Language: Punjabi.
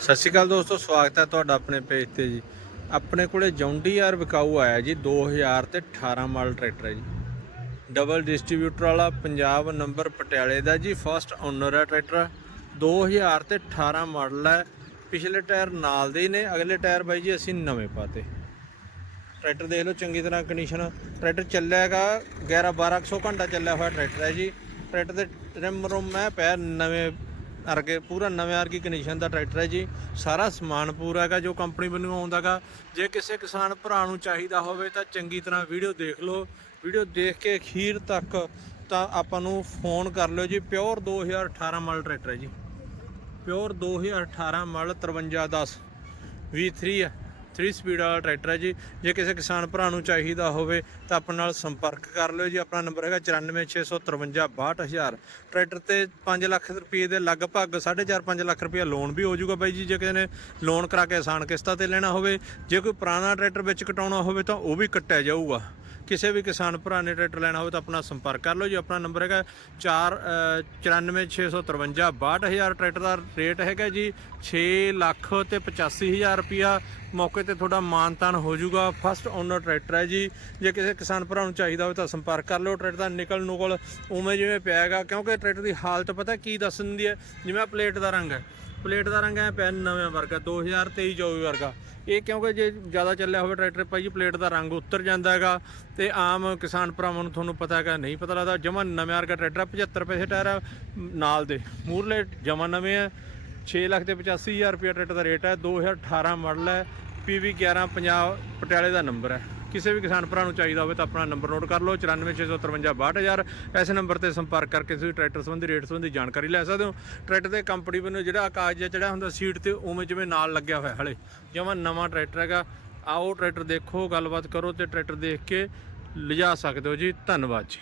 ਸਤਿ ਸ਼੍ਰੀ ਅਕਾਲ ਦੋਸਤੋ, ਸਵਾਗਤ ਹੈ ਤੁਹਾਡਾ ਆਪਣੇ ਪੇਜ ਤੇ ਜੀ। ਆਪਣੇ ਕੋਲੇ ਜੌਂਡੀਆਰ ਵਿਕਾਊ ਆਇਆ ਜੀ 2000 ਤੇ 18 ਮਾਡਲ ਟਰੈਕਟਰ ਹੈ ਜੀ। ਡਬਲ ਡਿਸਟ੍ਰੀਬਿਊਟਰ ਵਾਲਾ ਪੰਜਾਬ ਨੰਬਰ ਪਟਿਆਲੇ ਦਾ ਜੀ ਫਸਟ ਓਨਰ ਹੈ ਟਰੈਕਟਰ 2000 ਤੇ 18 ਮਾਡਲ ਹੈ, ਪਿਛਲੇ ਟਾਇਰ ਨਾਲ ਦੇ ਹੀ ਨੇ, ਅਗਲੇ ਟਾਇਰ ਬਾਈ ਜੀ ਅਸੀਂ ਨਵੇਂ ਪਾਤੇ। ਟਰੈਕਟਰ ਦੇਖ ਲਓ, ਚੰਗੀ ਤਰ੍ਹਾਂ ਕੰਡੀਸ਼ਨ ਟਰੈਕਟਰ ਚੱਲਿਆ ਹੈਗਾ 11 1200 ਘੰਟਾ ਚੱਲਿਆ ਹੋਇਆ ਟਰੈਕਟਰ ਹੈ ਜੀ। ਟਰੈਕਟਰ ਦੇ ਰਿਮ ਰੁਮ ਮੈਂ ਪਿਆ ਨਵੇਂ ਅਰਗੇ ਪੂਰਾ ਨਵੇਂ ਅਰਗੀ ਕੰਡੀਸ਼ਨ ਦਾ ਟਰੈਕਟਰ ਹੈ ਜੀ। ਸਾਰਾ ਸਮਾਨ ਪੂਰਾ ਹੈਗਾ, ਜੋ ਕੰਪਨੀ ਵੱਲੋਂ ਆਉਂਦਾਗਾ ਜੇ ਕਿਸੇ ਕਿਸਾਨ ਭਰਾ ਨੂੰ ਚਾਹੀਦਾ ਹੋਵੇ ਤਾਂ ਚੰਗੀ ਤਰ੍ਹਾਂ ਵੀਡੀਓ ਦੇਖ ਲਓ। ਵੀਡੀਓ ਦੇਖ ਕੇ ਅਖੀਰ ਤੱਕ ਤਾਂ ਆਪਾਂ ਨੂੰ ਫੋਨ ਕਰ ਲਿਓ ਜੀ। ਪਿਓਰ 2018 ਮਾਡਲ ਟਰੈਕਟਰ ਹੈ ਜੀ। ਪਿਓਰ 2018 ਮਾਡਲ 5310 V3 ਹੈ। 3 ਸਪੀਡ ਵਾਲਾ ਟਰੈਕਟਰ ਹੈ ਜੀ। ਜੇ ਕਿਸੇ ਕਿਸਾਨ ਭਰਾ ਨੂੰ ਚਾਹੀਦਾ ਹੋਵੇ ਤਾਂ ਆਪਣੇ ਨਾਲ ਸੰਪਰਕ ਕਰ ਲਿਓ ਜੀ। ਆਪਣਾ ਨੰਬਰ ਹੈਗਾ 9465562000 ਟਰੈਕਟਰ ਤੇ 5 ਲੱਖ ਰੁਪਏ ਦੇ ਲਗਭਗ 4.5 5 ਲੱਖ ਰੁਪਏ ਲੋਨ ਵੀ ਹੋ ਜਾਊਗਾ ਬਾਈ ਜੀ। ਜੇ ਕਿਸੇ ਨੇ ਲੋਨ ਕਰਾ ਕੇ ਆਸਾਨ ਕਿਸ਼ਤਾਂ ਤੇ ਲੈਣਾ ਹੋਵੇ, ਜੇ ਕੋਈ ਪੁਰਾਣਾ ਟਰੈਕਟਰ ਵਿੱਚ ਕਟਾਉਣਾ ਹੋਵੇ ਤਾਂ ਉਹ ਵੀ ਕੱਟਿਆ ਜਾਊਗਾ। ਕਿਸੇ ਵੀ ਕਿਸਾਨ ਭਰਾ ਨੇ ਟਰੈਕਟਰ ਲੈਣਾ ਹੋਵੇ ਤਾਂ ਆਪਣਾ ਸੰਪਰਕ ਕਰ ਲਓ ਜੀ। ਆਪਣਾ ਨੰਬਰ ਹੈਗਾ 4 94653 ਟਰੈਕਟਰ ਦਾ ਰੇਟ ਹੈਗਾ ਜੀ। 6 ਲੱਖ ਤੇ 85000 ਰੁਪਿਆ ਮੌਕੇ ਤੇ ਤੁਹਾਡਾ ਮਾਨਤਾਨ ਹੋ ਜਾਊਗਾ। ਫਸਟ ਓਨਰ ਟਰੈਕਟਰ ਹੈ ਜੀ। ਜੇ ਕਿਸੇ ਕਿਸਾਨ ਭਰਾ ਨੂੰ ਚਾਹੀਦਾ ਹੋਵੇ ਤਾਂ ਸੰਪਰਕ ਕਰ ਲਓ। ਟਰੈਕਟਰ ਦਾ ਨਿਕਲ ਨੁਕਲ ਉਵੇਂ ਜਿਵੇਂ ਪਿਆ ਹੈਗਾ, ਕਿਉਂਕਿ ਟਰੈਕਟਰ ਦੀ ਹਾਲਤ ਪਤਾ ਕੀ ਦੱਸ ਦਿੰਦੀ ਹੈ? ਜਿਵੇਂ ਆਹ ਪਲੇਟ ਦਾ ਰੰਗ ਹੈ। ਪਲੇਟ ਦਾ ਰੰਗ ਹੈ ਪਿਆ ਨਵੇਂ ਵਰਗਾ 2023 24 ਵਰਗਾ। ਇਹ ਕਿਉਂਕਿ ਜੇ ਜ਼ਿਆਦਾ ਚੱਲਿਆ ਹੋਵੇ ਟਰੈਕਟਰ ਭਾਈ ਪਲੇਟ ਦਾ ਰੰਗ ਉੱਤਰ ਜਾਂਦਾ ਹੈਗਾ ਤੇ ਆਮ ਕਿਸਾਨ ਭਰਾਵਾਂ ਨੂੰ ਤੁਹਾਨੂੰ ਪਤਾ ਹੈਗਾ ਨਹੀਂ ਪਤਾ ਲੱਗਦਾ ਜਮਾ ਨਵੇਂ ਵਰਗਾ ਟਰੈਕਟਰ ਆ, 75 ਪੈਸੇ ਟਾਇਰ ਆ, ਨਾਲ ਦੇ। ਮੂਰਲੇ ਜਮਾ ਨਵੇਂ ਆ 6 ਲੱਖ ਤੇ 85000 ਰੁਪਏ ਟਰੈਕਟਰ ਦਾ ਰੇਟ ਹੈ 2018 ਮਾਡਲ ਹੈ PV 1150 ਪਟਿਆਲੇ ਦਾ ਨੰਬਰ ਹੈ ਕਿਸੇ ਵੀ ਕਿਸਾਨ ਭਰਾ ਨੂੰ ਚਾਹੀਦਾ ਹੋਵੇ ਤਾਂ ਆਪਣਾ ਨੰਬਰ ਨੋਟ ਕਰ ਲਓ 9465562000 ਇਸ ਨੰਬਰ ਤੇ ਸੰਪਰਕ ਕਰਕੇ ਤੁਸੀਂ ਟਰੈਕਟਰ ਸੰਬੰਧੀ, ਰੇਟ ਸੰਬੰਧੀ ਜਾਣਕਾਰੀ ਲੈ ਸਕਦੇ ਹੋ। ਟਰੈਕਟਰ ਦੇ ਕੰਪਨੀ ਵੱਲੋਂ ਜਿਹੜਾ ਕਾਗਜ਼ ਜਿਹਾ ਚੜਿਆ ਹੁੰਦਾ, ਸੀਟ ਤੇ ਉਵੇਂ ਜਿਵੇਂ ਨਾਲ ਲੱਗਿਆ ਹੋਇਆ ਹਲੇ। ਜਿਵੇਂ ਨਵਾਂ ਟਰੈਕਟਰ ਹੈਗਾ, ਆਓ ਟਰੈਕਟਰ ਦੇਖੋ, ਗੱਲਬਾਤ ਕਰੋ ਤੇ ਟਰੈਕਟਰ ਦੇਖ ਕੇ ਲਿਜਾ ਸਕਦੇ ਹੋ ਜੀ। ਧੰਨਵਾਦ ਜੀ।